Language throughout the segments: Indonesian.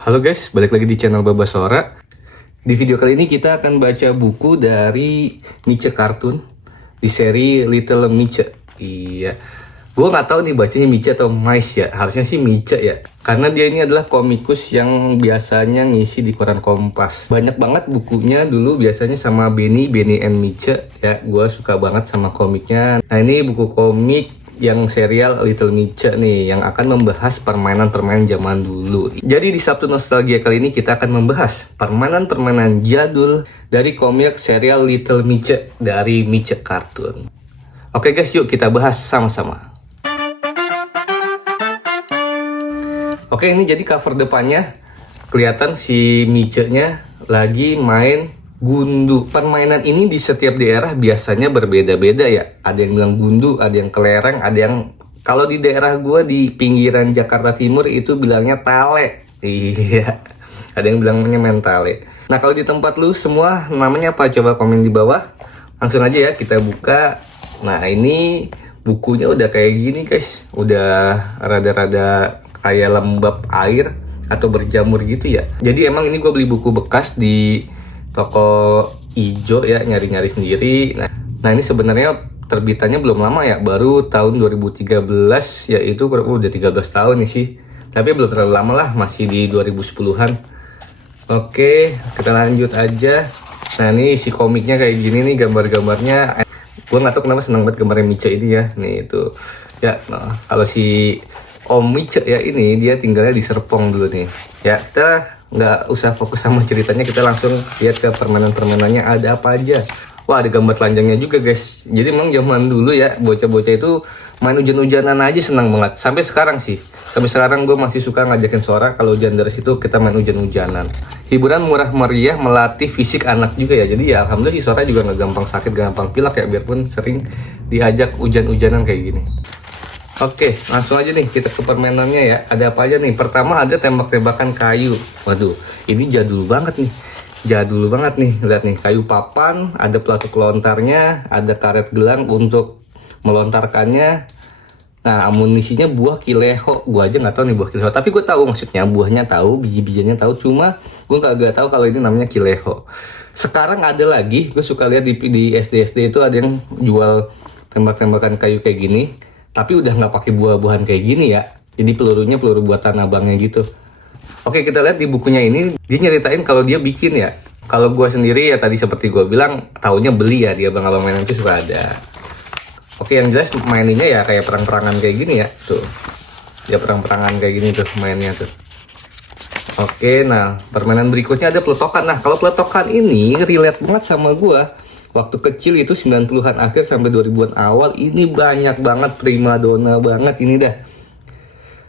Halo guys, balik lagi di channel Babasora. Di video kali ini kita akan baca buku dari Miche Cartoon di seri Little Miche. Iya, gue nggak tahu nih bacanya Miche atau Mice ya. Harusnya sih Miche ya, karena dia ini adalah komikus yang biasanya ngisi di koran Kompas. Banyak banget bukunya dulu biasanya sama Benny and Miche ya. Gue suka banget sama komiknya. Nah ini buku komik yang serial Little Miche nih, yang akan membahas permainan-permainan zaman dulu. Jadi di Sabtu Nostalgia kali ini kita akan membahas permainan-permainan jadul dari komik serial Little Miche dari Miche Cartoon. Oke guys, yuk kita bahas sama-sama. Oke, ini jadi cover depannya. Kelihatan si Miche-nya lagi main gundu. Permainan ini di setiap daerah biasanya berbeda-beda ya. Ada yang bilang gundu, ada yang kelereng, ada yang kalau di daerah gue di pinggiran Jakarta Timur itu bilangnya tale. Iya, ada yang bilangnya main tale. Nah kalau di tempat lu semua namanya apa? Coba komen di bawah. Langsung aja ya kita buka. Nah ini bukunya udah kayak gini guys. Udah rada-rada kayak lembab air atau berjamur gitu ya. Jadi emang ini gue beli buku bekas di toko ijo ya, nyari-nyari sendiri. Nah ini sebenarnya terbitannya belum lama ya, baru tahun 2013, yaitu udah 13 tahun nih sih. Tapi belum terlalu lama lah, masih di 2010-an. Oke, kita lanjut aja. Nah ini si komiknya kayak gini nih, gambar-gambarnya. Gue nggak tahu kenapa seneng banget gambarnya Miche ini ya. Nih itu ya, nah, kalau si Om Miche ya ini dia tinggalnya di Serpong dulu nih. Ya kita nggak usah fokus sama ceritanya, kita langsung lihat ke permainan-permainannya ada apa aja. Wah ada gambar telanjangnya juga guys. Jadi memang zaman dulu ya bocah-bocah itu main hujan-hujanan aja senang banget. Sampai sekarang sih, sampai sekarang gue masih suka ngajakin Sora kalau hujan deras itu kita main hujan-hujanan. Hiburan murah meriah melatih fisik anak juga ya. Jadi ya alhamdulillah si Sora juga nggak gampang sakit, gak gampang pilek ya, biarpun sering diajak hujan-hujanan kayak gini. Oke, langsung aja nih kita ke permainannya ya. Ada apa aja nih? Pertama ada tembak-tembakan kayu. Waduh, ini jadul banget nih. Jadul banget nih. Lihat nih, kayu papan, ada pelatuk lontarnya, ada karet gelang untuk melontarkannya. Nah, amunisinya buah kileho. Gua aja nggak tahu nih buah kileho, tapi gue tahu maksudnya, buahnya tahu, biji-bijiannya tahu. Cuma gue nggak tahu kalau ini namanya kileho. Sekarang ada lagi, gue suka lihat di SD-SD itu ada yang jual tembak-tembakan kayu kayak gini. Tapi udah nggak pakai buah-buahan kayak gini ya. Jadi pelurunya peluru buatan abangnya gitu. Oke, kita lihat di bukunya ini dia nyeritain kalau dia bikin ya. Kalau gue sendiri ya tadi seperti gue bilang, taunya beli ya, di abang-abang mainan itu suka ada. Oke, yang jelas maininnya ya kayak perang-perangan kayak gini ya. Tuh, ya perang-perangan kayak gini tuh mainnya tuh. Oke, nah permainan berikutnya ada peletokan. Nah kalau peletokan ini relate banget sama gue. Waktu kecil itu 90-an akhir sampai 2000-an awal ini banyak banget primadona banget ini dah.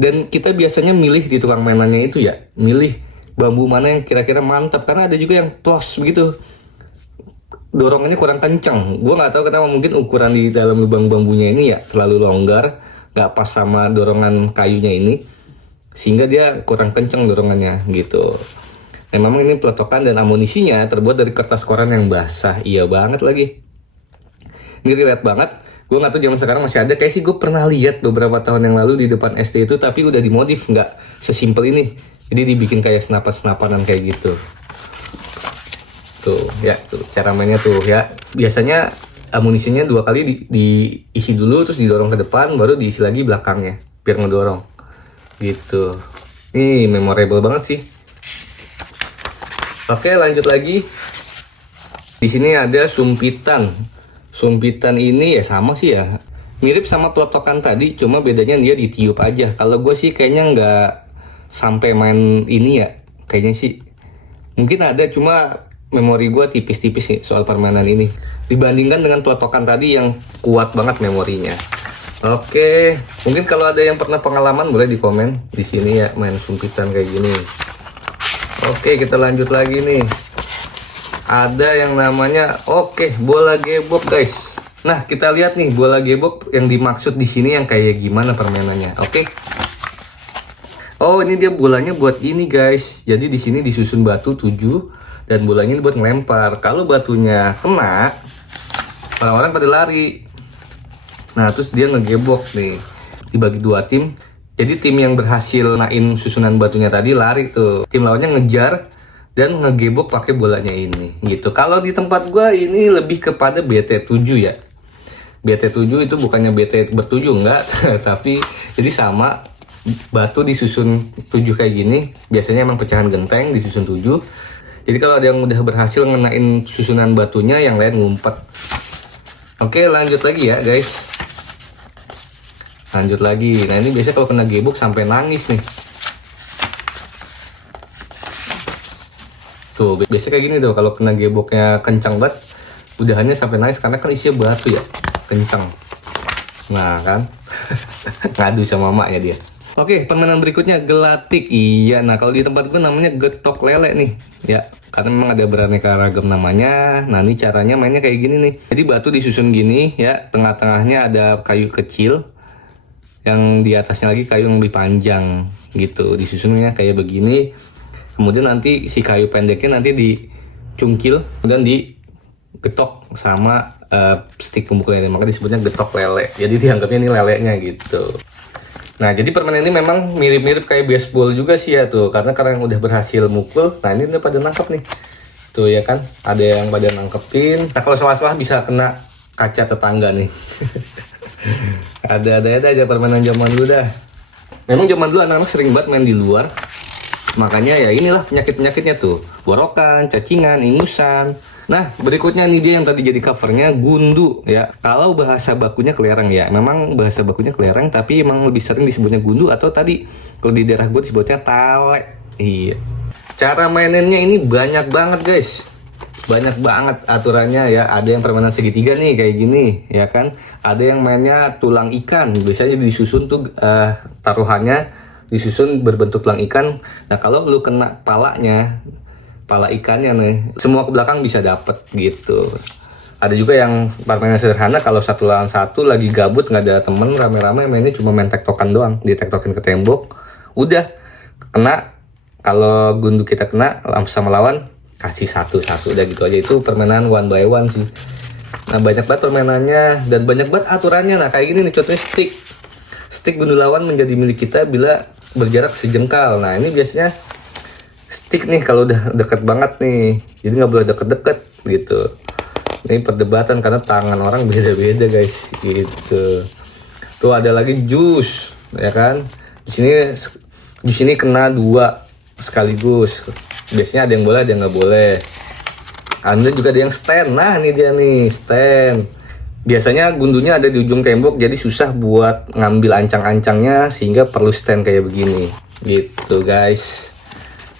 Dan kita biasanya milih di tukang mainannya itu ya, milih bambu mana yang kira-kira mantap, karena ada juga yang plos begitu. Dorongannya kurang kencang. Gue nggak tahu kenapa, mungkin ukuran di dalam lubang bambunya ini ya terlalu longgar, nggak pas sama dorongan kayunya ini, sehingga dia kurang kencang dorongannya gitu. Nah, memang ini peletokan dan amunisinya terbuat dari kertas koran yang basah. Iya banget lagi. Ini relate banget. Gue nggak tahu zaman sekarang masih ada. Kayak sih gue pernah lihat beberapa tahun yang lalu di depan SD itu, tapi udah dimodif, nggak sesimpel ini. Jadi dibikin kayak senapan-senapanan kayak gitu. Tuh ya, tuh cara mainnya tuh ya. Biasanya amunisinya 2 kali diisi dulu, terus didorong ke depan, baru diisi lagi belakangnya biar ngedorong. Gitu. Ini memorable banget sih. Oke, lanjut lagi. Di sini ada sumpitan. Sumpitan ini ya sama sih ya, mirip sama peletokan tadi, cuma bedanya dia ditiup aja. Kalau gue sih kayaknya nggak sampai main ini ya, kayaknya sih. Mungkin ada, cuma memori gue tipis-tipis sih soal permainan ini. Dibandingkan dengan peletokan tadi yang kuat banget memorinya. Oke, mungkin kalau ada yang pernah pengalaman boleh di komen di sini ya main sumpitan kayak gini. Oke, kita lanjut lagi nih. Ada yang namanya bola gebok guys. Nah, kita lihat nih bola gebok yang dimaksud di sini yang kayak gimana permainannya. Oke. Oh, ini dia bolanya buat ini guys. Jadi di sini disusun batu 7 dan bolanya ini buat ngelempar. Kalau batunya kena, orang-orang pada lari. Nah, terus dia ngegebok nih. Dibagi 2 tim. Jadi tim yang berhasil nain susunan batunya tadi lari tuh. Tim lawannya ngejar dan ngegebok pakai bolanya ini gitu. Kalau di tempat gua ini lebih kepada BT7 ya. BT7 itu bukannya BT bertujuh enggak, tapi jadi sama batu disusun 7 kayak gini. Biasanya emang pecahan genteng disusun 7. Jadi kalau ada yang udah berhasil ngenain susunan batunya, yang lain ngumpet. Oke, lanjut lagi ya guys. Lanjut lagi. Nah ini biasanya kalau kena gebok sampai nangis nih. Tuh, biasanya kayak gini tuh, kalau kena geboknya kencang banget, udahannya sampai nangis karena kan isinya batu ya, kencang. Nah kan, ngadu sama mamanya dia. Oke, permainan berikutnya gelatik. Iya, nah kalau di tempat gue namanya getok lele nih, ya. Karena memang ada beraneka ragam namanya. Nah ini caranya mainnya kayak gini nih. Jadi batu disusun gini ya, tengah-tengahnya ada kayu kecil, yang di atasnya lagi kayu yang lebih panjang gitu. Disusunnya kayak begini. Kemudian nanti si kayu pendeknya nanti dicungkil, kemudian digetok sama stick pemukul lele. Maka disebutnya getok lele. Jadi dianggapnya ini lelenya gitu. Nah jadi permainan ini memang mirip-mirip kayak baseball juga sih ya tuh. Karena yang udah berhasil mukul, nah ini udah pada nangkep nih. Tuh ya kan, ada yang pada nangkepin. Nah kalau salah-salah bisa kena kaca tetangga nih. Ada aja permainan zaman dulu dah. Memang zaman dulu anak-anak sering banget main di luar. Makanya ya inilah penyakit-penyakitnya tuh. Borokan, cacingan, ingusan. Nah berikutnya nih dia yang tadi jadi covernya, gundu ya. Kalau bahasa bakunya kelereng ya. Memang bahasa bakunya kelereng, tapi emang lebih sering disebutnya gundu. Atau tadi kalau di daerah gue disebutnya tale. Iya. Cara maininnya ini banyak banget guys. Banyak banget aturannya ya. Ada yang permainan segitiga nih kayak gini ya kan. Ada yang mainnya tulang ikan. Biasanya disusun tuh taruhannya disusun berbentuk tulang ikan. Nah kalau lu kena palanya, pala ikannya nih, semua ke belakang bisa dapet gitu. Ada juga yang permainan sederhana, kalau satu lawan satu lagi gabut nggak ada temen, rame-rame mainnya cuma main tektokan doang, ditektokin ke tembok, udah kena. Kalau gundu kita kena sama lawan, kasih satu-satu udah gitu aja. Itu permainan one by one sih. Nah banyak banget permainannya dan banyak banget aturannya. Nah kayak gini nih contohnya stick gundu lawan menjadi milik kita bila berjarak sejengkal. Nah ini biasanya stick nih kalau udah deket banget nih, jadi nggak boleh deket-deket gitu. Ini perdebatan karena tangan orang beda-beda guys gitu. Tuh ada lagi jus ya kan. Di sini kena 2 sekaligus. Biasanya ada yang boleh, ada yang nggak boleh. Ada juga ada yang stand. Nah ini dia nih stand. Biasanya gundunya ada di ujung tembok, jadi susah buat ngambil ancang-ancangnya, sehingga perlu stand kayak begini gitu guys.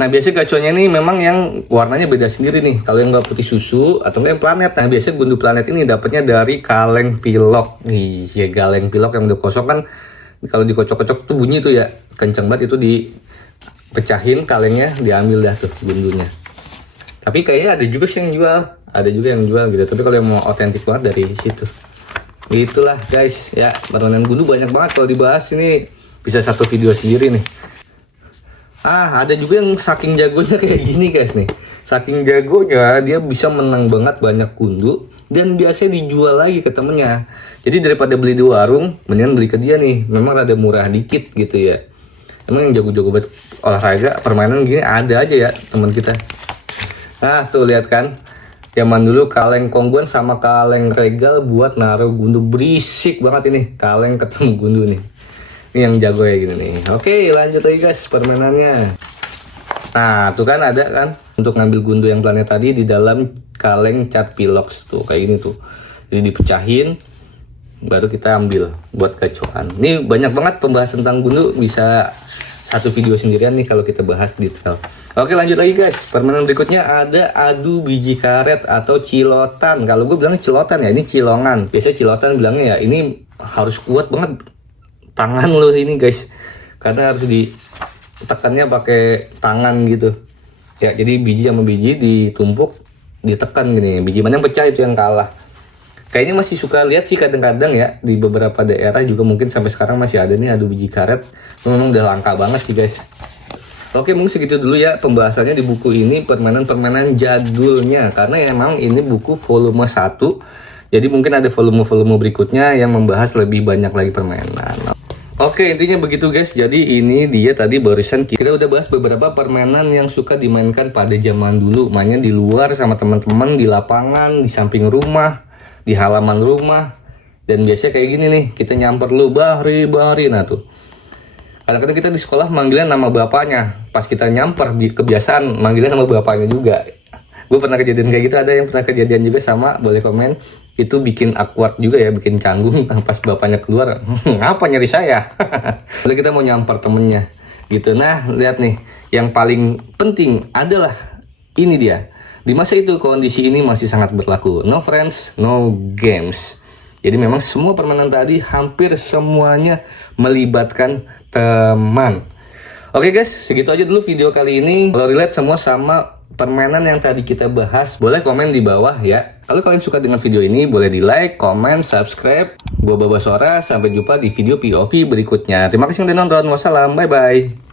Nah biasanya gaconya ini memang yang warnanya beda sendiri nih. Kalau yang nggak putih susu atau yang planet, nah biasanya gundu planet ini dapatnya dari kaleng pilok. Iya, kaleng pilok yang udah kosong kan, kalau dikocok-kocok tuh bunyi tuh ya kenceng banget. Itu dipecahin kalengnya, diambil dah tuh gundunya. Tapi kayaknya ada juga sih yang jual. Ada juga yang jual gitu. Tapi kalau yang mau otentik banget dari situ. Itulah guys ya, permainan gundu banyak banget. Kalau dibahas ini bisa satu video sendiri nih. Ada juga yang saking jagonya kayak gini guys nih. Saking jagonya dia bisa menang banget banyak gundu. Dan biasanya dijual lagi ke temennya. Jadi daripada beli di warung, mendingan beli ke dia nih. Memang rada murah dikit gitu ya. Emang yang jago-jago banget olahraga, permainan gini ada aja ya teman kita. Nah tuh lihat kan, zaman dulu kaleng kongguan sama kaleng regal buat naruh gundu, berisik banget ini. Kaleng ketemu gundu nih. Ini yang jago ya gini nih. Oke lanjut lagi guys permainannya. Nah tuh kan ada kan untuk ngambil gundu yang planet tadi di dalam kaleng cat pilox tuh kayak gini tuh. Jadi dipecahin baru kita ambil buat gacoan. Ini banyak banget pembahasan tentang gundu, bisa satu video sendirian nih kalau kita bahas detail. Oke lanjut lagi guys. Permainan berikutnya ada adu biji karet atau cilotan. Kalau gue bilangnya cilotan ya, ini cilongan. Biasanya cilotan bilangnya ya, ini harus kuat banget tangan lo ini guys. Karena harus ditekannya pakai tangan gitu. Ya jadi biji sama biji ditumpuk, ditekan gini. Biji mana yang pecah itu yang kalah. Kayaknya masih suka lihat sih kadang-kadang ya di beberapa daerah juga, mungkin sampai sekarang masih ada nih adu biji karet. Memang udah langka banget sih guys. Oke mungkin segitu dulu ya pembahasannya di buku ini, permainan-permainan jadulnya. Karena ya emang ini buku volume 1. Jadi mungkin ada volume-volume berikutnya yang membahas lebih banyak lagi permainan. Oke, intinya begitu guys. Jadi ini dia tadi barusan kita udah bahas beberapa permainan yang suka dimainkan pada zaman dulu. Mainnya di luar sama teman-teman, di lapangan, di samping rumah, di halaman rumah. Dan biasanya kayak gini nih, kita nyamper lu, Bahri, Bahri. Nah tuh, kadang-kadang kita di sekolah manggilnya nama bapaknya. Pas kita nyamper, kebiasaan manggilnya nama bapaknya juga. Gue pernah kejadian kayak gitu, ada yang pernah kejadian juga sama, boleh komen. Itu bikin awkward juga ya, bikin canggung pas bapaknya keluar. Ngapa nyari saya? Lalu kita mau nyamper temennya gitu. Nah, lihat nih, yang paling penting adalah ini dia. Di masa itu kondisi ini masih sangat berlaku. No friends, no games. Jadi memang semua permainan tadi hampir semuanya melibatkan teman. Oke guys, segitu aja dulu video kali ini. Kalau relate semua sama permainan yang tadi kita bahas, boleh komen di bawah ya. Kalau kalian suka dengan video ini, boleh di like, komen, subscribe. Gua Babasora, sampai jumpa di video POV berikutnya. Terima kasih sudah nonton. Wassalam, bye-bye.